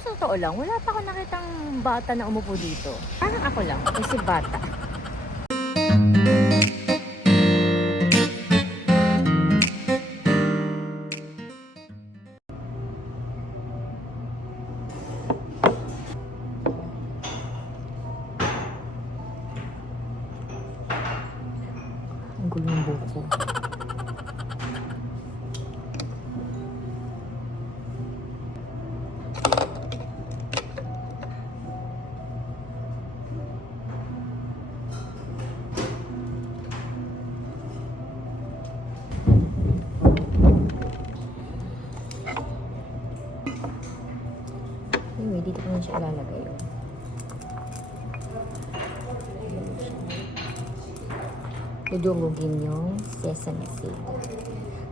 Sa totoo lang, wala pa ako nakitang bata na umupo dito. Parang ako lang, kasi bata. Ang gulo ng buko. Anyway, dito ko na siya ilalagay. Dudungugin yung sesame seed.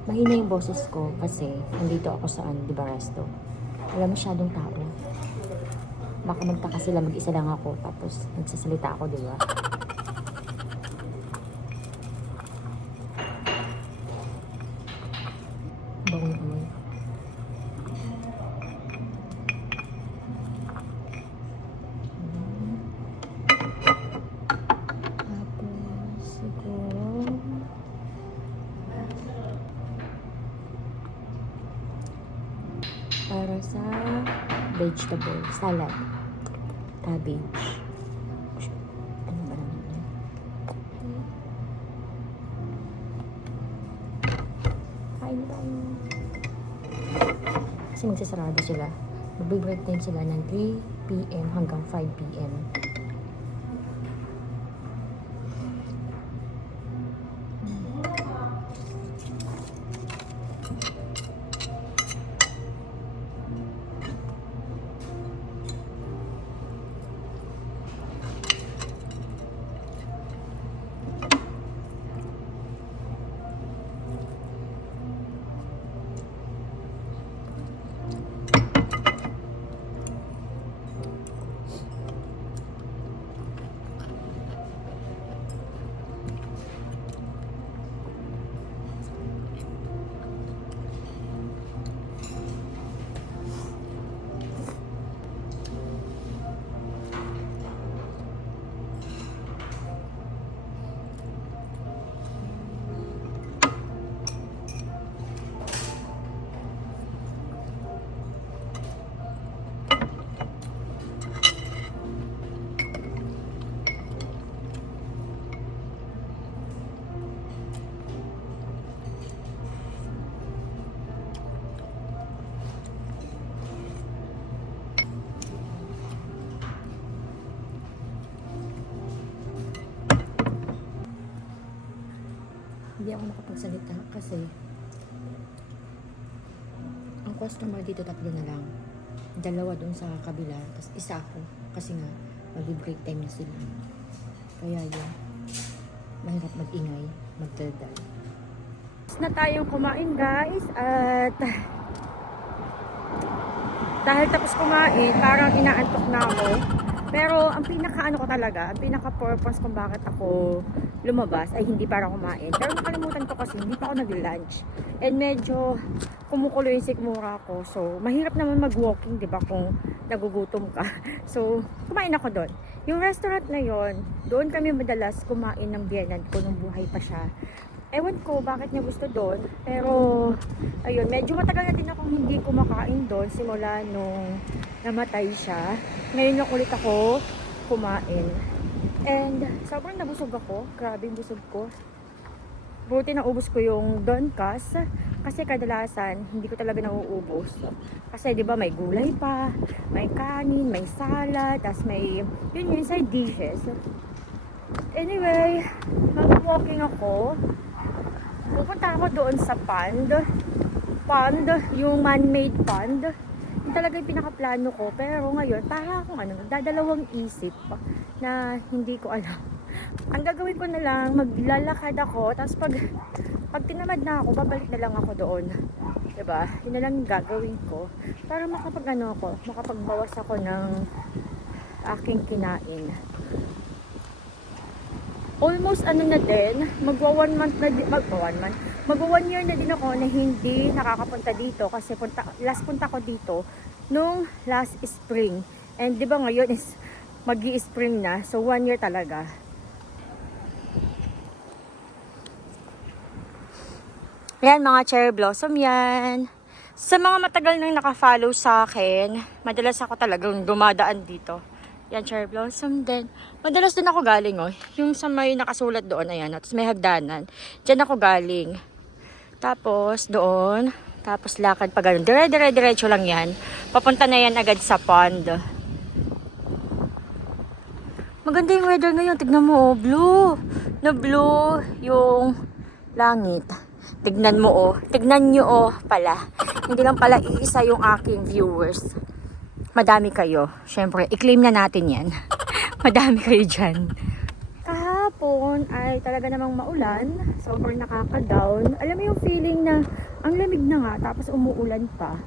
Mahina yung boses ko kasi nandito ako sa di ba, resto. Wala masyadong tao. Baka magtaka sila, mag-isa lang ako tapos nagsasalita ako, di ba? Bawang amoy. Para sa vegetable salad, cabbage. Ano ba naman yun? Kain tayo. Kasi magsasarado sila. Mag-break time sila ng 3 p.m. hanggang 5 p.m. Hindi ako nakapagsalita kasi ang customer dito 3 na lang. 2 dun sa kabila, tapos isa ako kasi nga mag-break time na sila. Kaya yun, mahirap mag-ingay, magdaldal. Tapos na tayong kumain, guys, at dahil tapos kumain, parang inaantok na ako. Pero ang pinaka-ano ko talaga, ang pinaka-purpose kung bakit ako lumabas ay hindi para kumain. Pero nakalimutan ko kasi hindi pa ako nag-lunch. And medyo kumukulo yung sikmura ko. So, mahirap naman mag-walking, di ba, kung nagugutom ka. So, kumain ako doon. Yung restaurant na yon, doon kami madalas kumain ng biyenan ko nung buhay pa siya. Ewan ko bakit niya gusto doon. Pero, ayun, medyo matagal na din akong hindi kumakain doon simula nung namatay siya. Ngayon lang ulit ako kumain. And, sobrang nabusog ako. Grabe yung busog ko. Buti na ubos ko yung Donkas. Kasi kadalasan, hindi ko talaga nauubos. Kasi, di ba, may gulay pa, may kanin, may salad, tas may, yun yung side dishes. Anyway, mag-walking ako. Pupunta ako doon sa pond, yung man-made pond. Yung talaga yung pinakaplano ko. Pero ngayon, para akong nagdadalawang isip na hindi ko alam. Ang gagawin ko na lang, maglalakad ako. Tapos pag tinamad na ako, babalik na lang ako doon. Diba? Yun na lang yung gagawin ko. Para makapagbawas ako ng aking kinain. Almost na din, magwa 1 year na din ako na hindi nakakapunta dito kasi last punta ko dito nung last spring. And di ba ngayon is magi-spring na, so 1 year talaga. Yan, mga cherry blossom yan. Sa mga matagal nang naka-follow sa akin, madalas ako talagang dumadaan dito. Yan, cherry blossom din. Madalas din ako galing, oh. Yung sa may nakasulat doon, ayan. Tapos may hagdanan. Diyan ako galing. Tapos, doon. Tapos, lakad pa ganun. Diretso lang yan. Papunta na yan agad sa pond. Maganda yung weather ngayon. Tignan mo, oh. Blue. Na blue yung langit. Tignan mo, oh. Tignan nyo, oh, pala. Hindi lang pala iisa yung aking viewers. Madami kayo. Siyempre, i-claim na natin yan. Madami kayo dyan. Kahapon ay talaga namang maulan. Sobrang nakaka-down. Alam mo yung feeling na ang lamig na nga, tapos umuulan pa.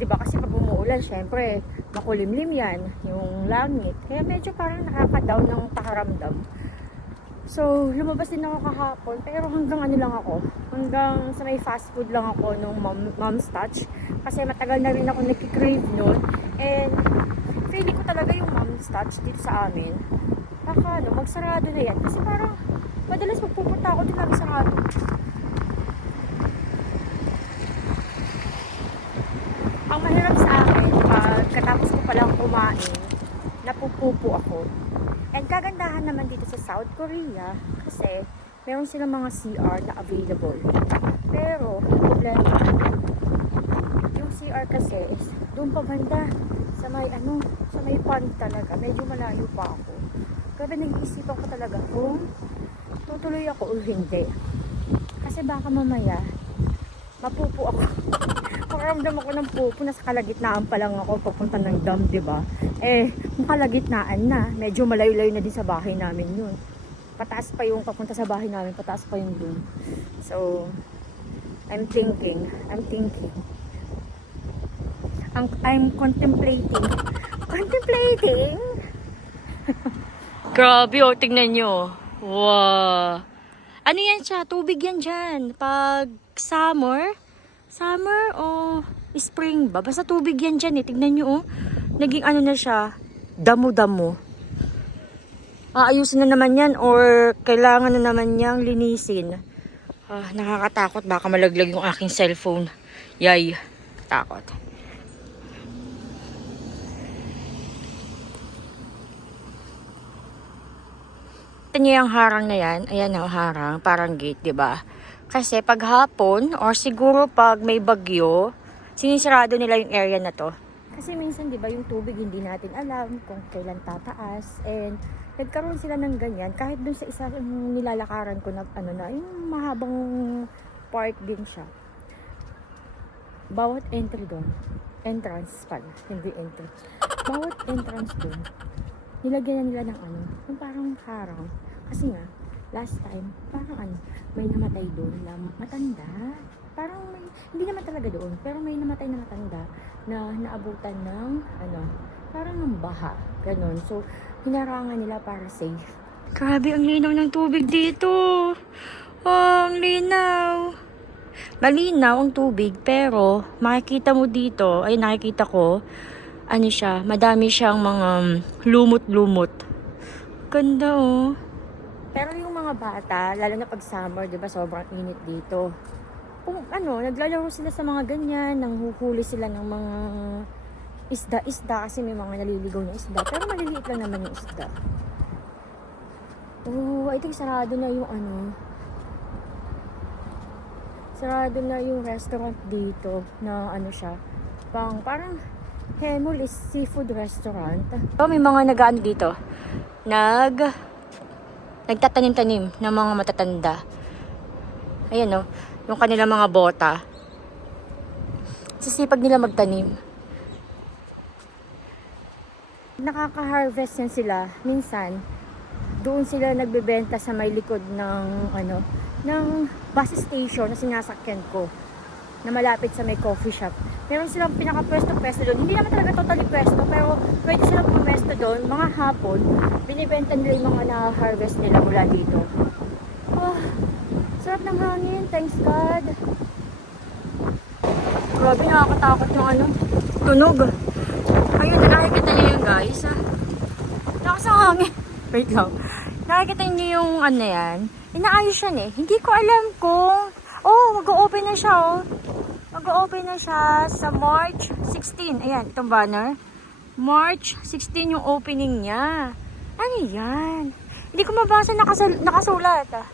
Diba kasi pag umuulan, siyempre, makulimlim yan. Yung langit. Kaya medyo parang nakaka-down ng pakaramdam. So, lumabas din ako kahapon, pero hanggang ano lang ako, hanggang sa may fast food lang ako nung mom's touch. Kasi matagal na rin ako nagkikrave nun. And, feeling ko talaga yung mom's touch dito sa amin. Baka ano, magsarado na yan. Kasi parang, madalas magpupunta ako din lagi sarado. Ang mahirap sa akin, pagkatapos ko palang kumain, napupupo ako. And kagandahan naman dito sa South Korea kasi meron silang mga CR na available. Pero, problema, yung CR kasi is doon pa banda sa may pond talaga. Medyo malayo pa ako. Grabe, nag-iisipan ko talaga kung tutuloy ako o hindi. Kasi baka mamaya, mapupo ako. Pakiramdam ako ng pupo, nasa kalagitnaan pa lang ako papunta ng dam, diba? Eh, kung kalagitnaan na, medyo malayo-layo na din sa bahay namin yun. Pataas pa yung papunta sa bahay namin, pataas pa yung dun. So, I'm thinking. I'm contemplating. Grabe, oh, tignan nyo. Wow. Ano yan siya? Tubig yan dyan. Pag summer o spring ba? Basta tubig yan dyan eh. Tignan nyo, oh. Naging ano na siya, damo-damo. Aayusin na naman yan or kailangan na naman niyang linisin. Nakakatakot. Baka malaglag yung aking cellphone. Yay. Takot. Ito niyo yung harang na yan. Ayan na, harang. Parang gate, diba? Kasi pag hapon or siguro pag may bagyo, sinisarado nila yung area na to. Kasi minsan, di ba, yung tubig hindi natin alam kung kailan tataas. And nagkaroon sila ng ganyan. Kahit dun sa isa nilalakaran ko na, yung mahabang part din siya. Bawat entry doon, entrance pala, hindi entry. Bawat entrance doon, nilagyan na nila ng yung parang harang. Kasi nga, last time, parang may namatay doon na matanda. Parang may, hindi naman talaga doon, pero may namatay na matanda na naabutan ng, parang ng baha. Ganon. So, hinarangan nila para safe. Grabe, ang linaw ng tubig dito. Oh, ang linaw. Malinaw ang tubig, pero makikita mo dito, ay nakikita ko, siya, madami siyang mga lumot-lumot. Ganda, oh. Pero yung mga bata, lalo na pag summer, di ba, sobrang init dito. Kung naglalaro sila sa mga ganyan, nanghuhuli sila ng mga isda kasi may mga naliligaw na isda. Pero maliliit lang naman yung isda. Oh, I think sarado na yung sarado na yung restaurant dito na siya. Parang Hemul is seafood restaurant. Oh, may mga nag-ano dito. Nagtatanim-tanim ng mga matatanda. Ayan, oh. Yung kanilang mga bota. Sisipag nila magtanim. Nakaka-harvest yan sila. Minsan, doon sila nagbebenta sa may likod ng ng bus station na sinasakyan ko. Na malapit sa may coffee shop. Meron silang pinaka-pwesto doon. Hindi naman talaga totally pwesto, pero pwede silang pumwesto doon. Mga hapon, binibenta nila yung mga na-harvest nila mula dito. Oh, sarap ng hangin. Thanks God. Grabe, nakakatakot yung tunog. hangin. Wait lang. Nakikita niyo yung ano yan? Inaayos yan eh. Hindi ko alam kung... Oh, mag-o-open na siya oh. Mag-o-open na siya sa March 16. Ayan, itong banner. March 16 yung opening niya. Ano yan? Hindi ko mabasa nakasulat ah.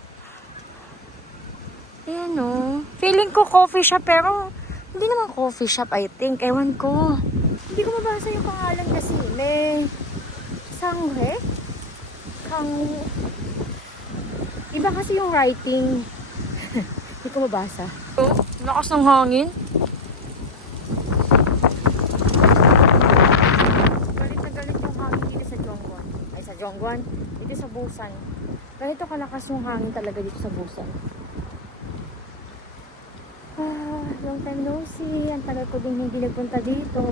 Ayan oh. Feeling ko coffee shop pero hindi naman coffee shop I think. Ewan ko. Hindi ko mabasa yung pangalan kasi. May Sangre? Iba kasi yung writing. Hindi ko mabasa. Oh, lakas ng hangin. Galit na galit yung hangin dito sa Jongguan. Ay, sa Jongguan. Dito sa Busan. Ganito kalakas yung hangin talaga dito sa Busan. Long time no see. Ang tagal ko din hindi nagpunta dito.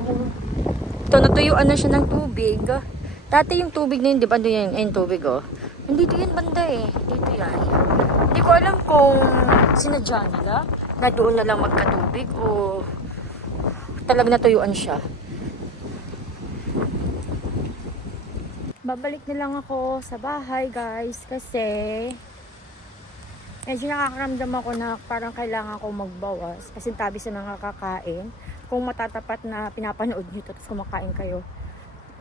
Ito, natuyuan na siya ng tubig. Dati yung tubig na yun, di ba? Ando yan, ayun tubig oh. Nandito yan banda eh. Dito yan. Hindi ko alam kung sinadya nila na doon na lang magkatubig o talagang natuyuan siya. Babalik na lang ako sa bahay guys kasi medyo nakakaramdam ako na parang kailangan ko magbawas kasi tabi sa mga kakain. Kung matatapat na pinapanood nyo tapos kumakain kayo,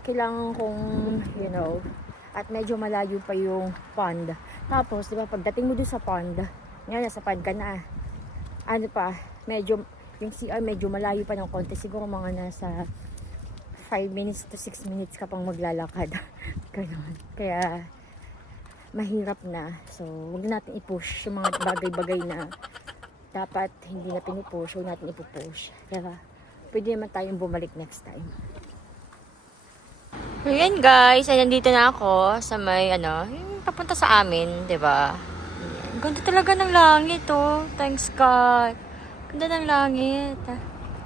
kailangan kong, you know, at medyo malayo pa yung pond. Tapos, di ba, pagdating mo dun sa pond, ngayon, nasa pond ka na. Ano pa, medyo, yung CR medyo malayo pa ng konti. Siguro mga nasa 5 minutes to 6 minutes ka pang maglalakad. Ganun. Kaya, mahirap na. So, huwag natin i-push yung mga bagay-bagay na dapat hindi na pinupush, huwag natin ipupush. Kaya, pwede naman tayong bumalik next time. Ayan guys, ay nandito na ako sa may ano, yung papunta sa amin, 'di ba? Ganda talaga ng langit oh. Thanks God. Ganda ng langit.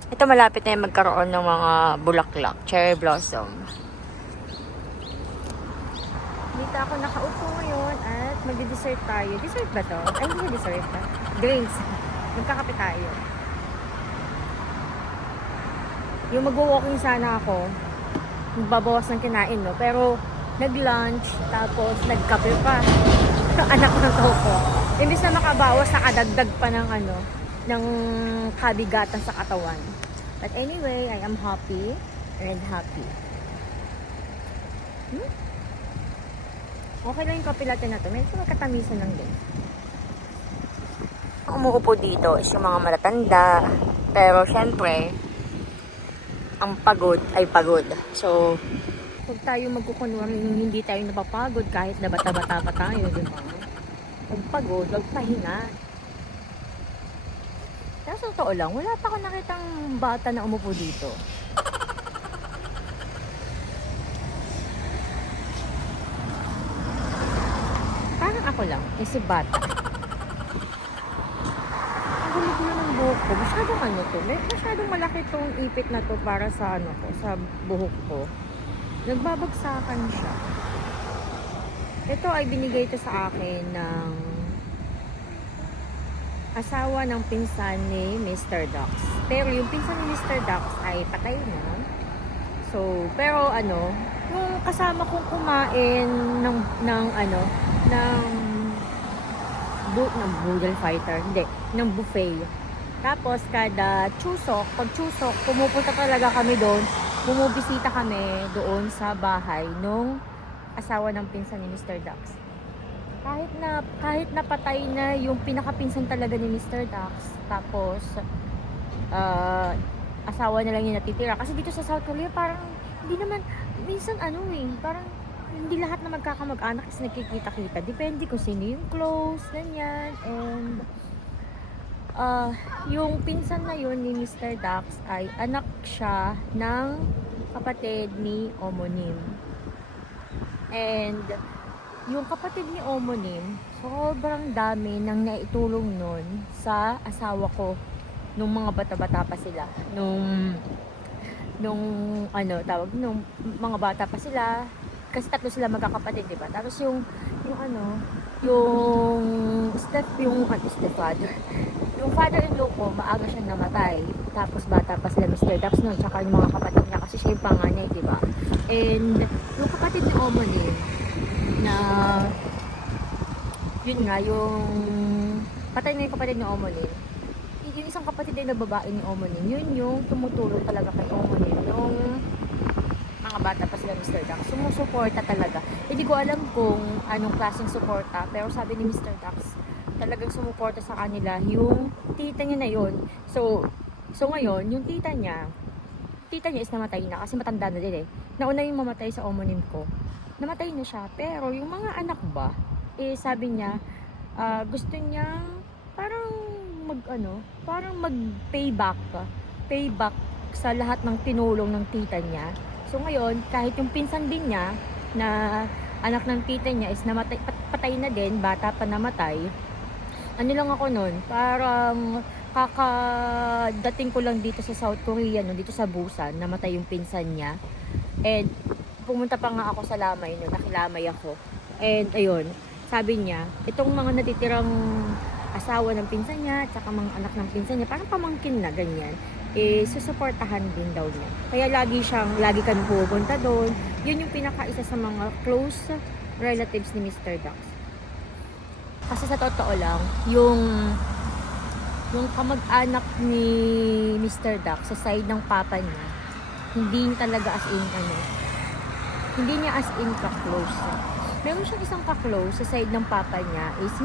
Ito malapit na yung magkaroon ng mga bulaklak, cherry blossom. Dito ako nakaupo ngayon at magdi-dessert tayo. Dessert ba to? Ay, hindi dessert ba? Drinks. Magkakape tayo. Yung mag-walking sana ako, magbabawas ng kinain, no? Pero, nag-lunch, tapos nagkape pa. Anak ng toko. Imbis na makabawas, nakadagdag pa ng ano, ng kabigatan sa katawan. But anyway, I am happy and happy. Okay lang yung kape latte na to. Medyo magkatamisan lang din. Ang umuupo dito is yung mga matatanda. Pero, syempre, ang pagod ay pagod. So, huwag tayo magkukunwaring hindi tayo napapagod kahit na bata-bata pa tayo, di ba? Huwag pagod, huwag pahinga. Pero sa totoo lang, wala pa ako nakitang bata na umupo dito. Parang ako lang, si bata. Gulo-gulo ng buhok ko. Masyadong ano to. Masyadong malaki tong ipit na to para sa ano ko, sa buhok ko. Nagbabagsakan siya. Ito ay binigay ito sa akin ng asawa ng pinsan ni Mr. Dax. Pero yung pinsan ni Mr. Dax ay patay na. So, pero ano, yung kasama kong kumain ng ano, ng noodle fighter, hindi, ng buffet. Tapos kada chusok, pag chusok, pumupunta talaga kami doon, bumubisita kami doon sa bahay nung asawa ng pinsan ni Mr. Dax. Kahit na patay na yung pinakapinsan talaga ni Mr. Dax, tapos asawa na lang yung natitira. Kasi dito sa South Korea parang hindi naman, minsan ano parang hindi lahat na magkakamag-anak is nagkikita-kita. Depende kung sino yung close, ganyan. And yung pinsan na yun ni Mr. Dax ay anak siya ng kapatid ni Omonim. And yung kapatid ni Omonim, sobrang dami nang naitulong nun sa asawa ko nung mga bata-bata pa sila. Nung mga bata pa sila, kasi tatlo sila magkakapatid, di ba? Tapos yung stepfather. Yung father-in-law ko, maaga siyang namatay. Tapos bata pa sila Mr. Dax noon, tsaka yung mga kapatid niya kasi siya yung panganay, di ba? And yung kapatid ni Omonim, yun nga, yung patay na yung kapatid ni Omonin. Yung isang kapatid din na babae ni Omonin, yun yung tumutulong talaga kay Omonin. Yung mga bata pa sila Mr. Dax, sumusuporta talaga. Hindi ko alam kung anong klaseng suporta, pero sabi ni Mr. Dax, talagang sumuporta sa kanila yung tita niya na yun. So ngayon, yung tita niya is namatay na kasi matanda na din eh. Nauna yung mamatay sa Omonin ko. Namatay na siya, pero yung mga anak ba, sabi niya, gusto niya parang mag payback sa lahat ng tinulong ng tita niya. So ngayon, kahit yung pinsan din niya na anak ng tita niya is namatay, patay na din, bata pa namatay. Ano lang ako noon, parang kakadating ko lang dito sa South Korea, no, dito sa Busan, namatay yung pinsan niya. And pumunta pa nga ako sa Lamay, no, nakilamay ako. And ayun, sabi niya, itong mga natitirang asawa ng pinsan niya, at saka mga anak ng pinsan niya, parang pamangkin na ganyan, susuportahan din daw niya. Kaya lagi kami pupunta doon. Yun yung pinaka-isa sa mga close relatives ni Mr. Dax. Kasi sa totoo lang, yung kamag-anak ni Mr. Dax sa side ng papa niya, hindi talaga hindi niya as in ka-close. Meron siyang isang ka-close sa side ng papa niya, is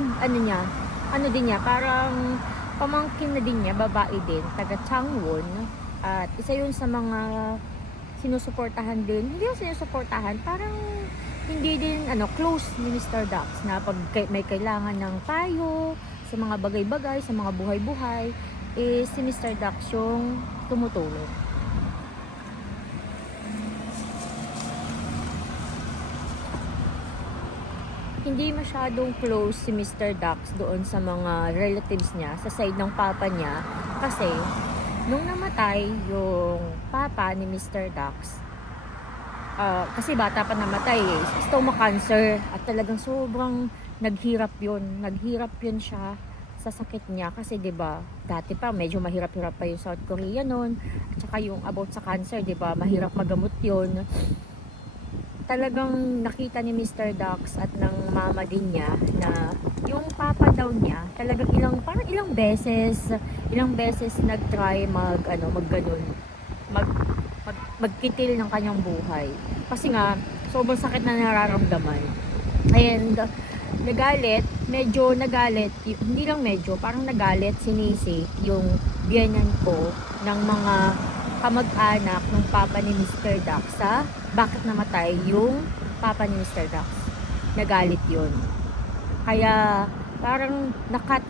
parang pamangkin na din niya, babae din, taga Changwon, at isa yun sa mga sinusuportahan din. Hindi yung sinusuportahan, parang hindi din close ni Mr. Dax na pag may kailangan ng payo sa mga bagay-bagay, sa mga buhay-buhay, si Mr. Dax yung tumutulong. Hindi masyadong close si Mr. Dax doon sa mga relatives niya sa side ng papa niya kasi nung namatay yung papa ni Mr. Dax, kasi bata pa namatay stomach cancer, at talagang sobrang naghirap yun siya sa sakit niya kasi 'di ba dati pa medyo mahirap-hirap pa yung South Korea noon, at saka yung about sa cancer, 'di ba, mahirap magamot yun. Talagang nakita ni Mr. Dax at ng mama din niya na yung papa daw niya talagang ilang beses nag-try magkitil ng kanyang buhay kasi nga sobrang sakit na nararamdaman. And hindi lang medyo, parang nagalit, sinisi yung biyenan ko ng mga kamag-anak ng papa ni Mr. Dax sa bakit namatay yung papa ni Mr. Dax. Nagalit yun. Kaya parang nakat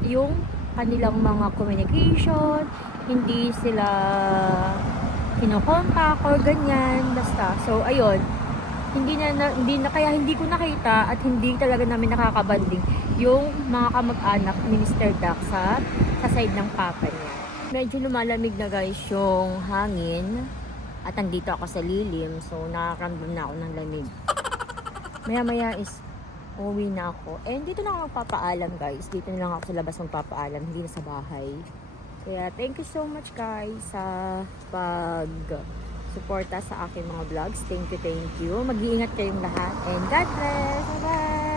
yung kanilang mga communication, hindi sila kinokontak or ganyan, basta. So ayun, kaya hindi ko nakita at hindi talaga namin nakakabanding yung mga kamag-anak ni Mr. Dax sa side ng papa niya. Medyo lumalamig na guys yung hangin at andito ako sa lilim, so nakakaramdam na ako ng lamig. Maya is uuwi na ako, and dito na ako magpapaalam guys, dito na lang ako sa labas magpapaalam, hindi na sa bahay. Kaya thank you so much guys sa pag suporta sa aking mga vlogs. Thank you. Mag-iingat kayong lahat, and God bless. Bye bye.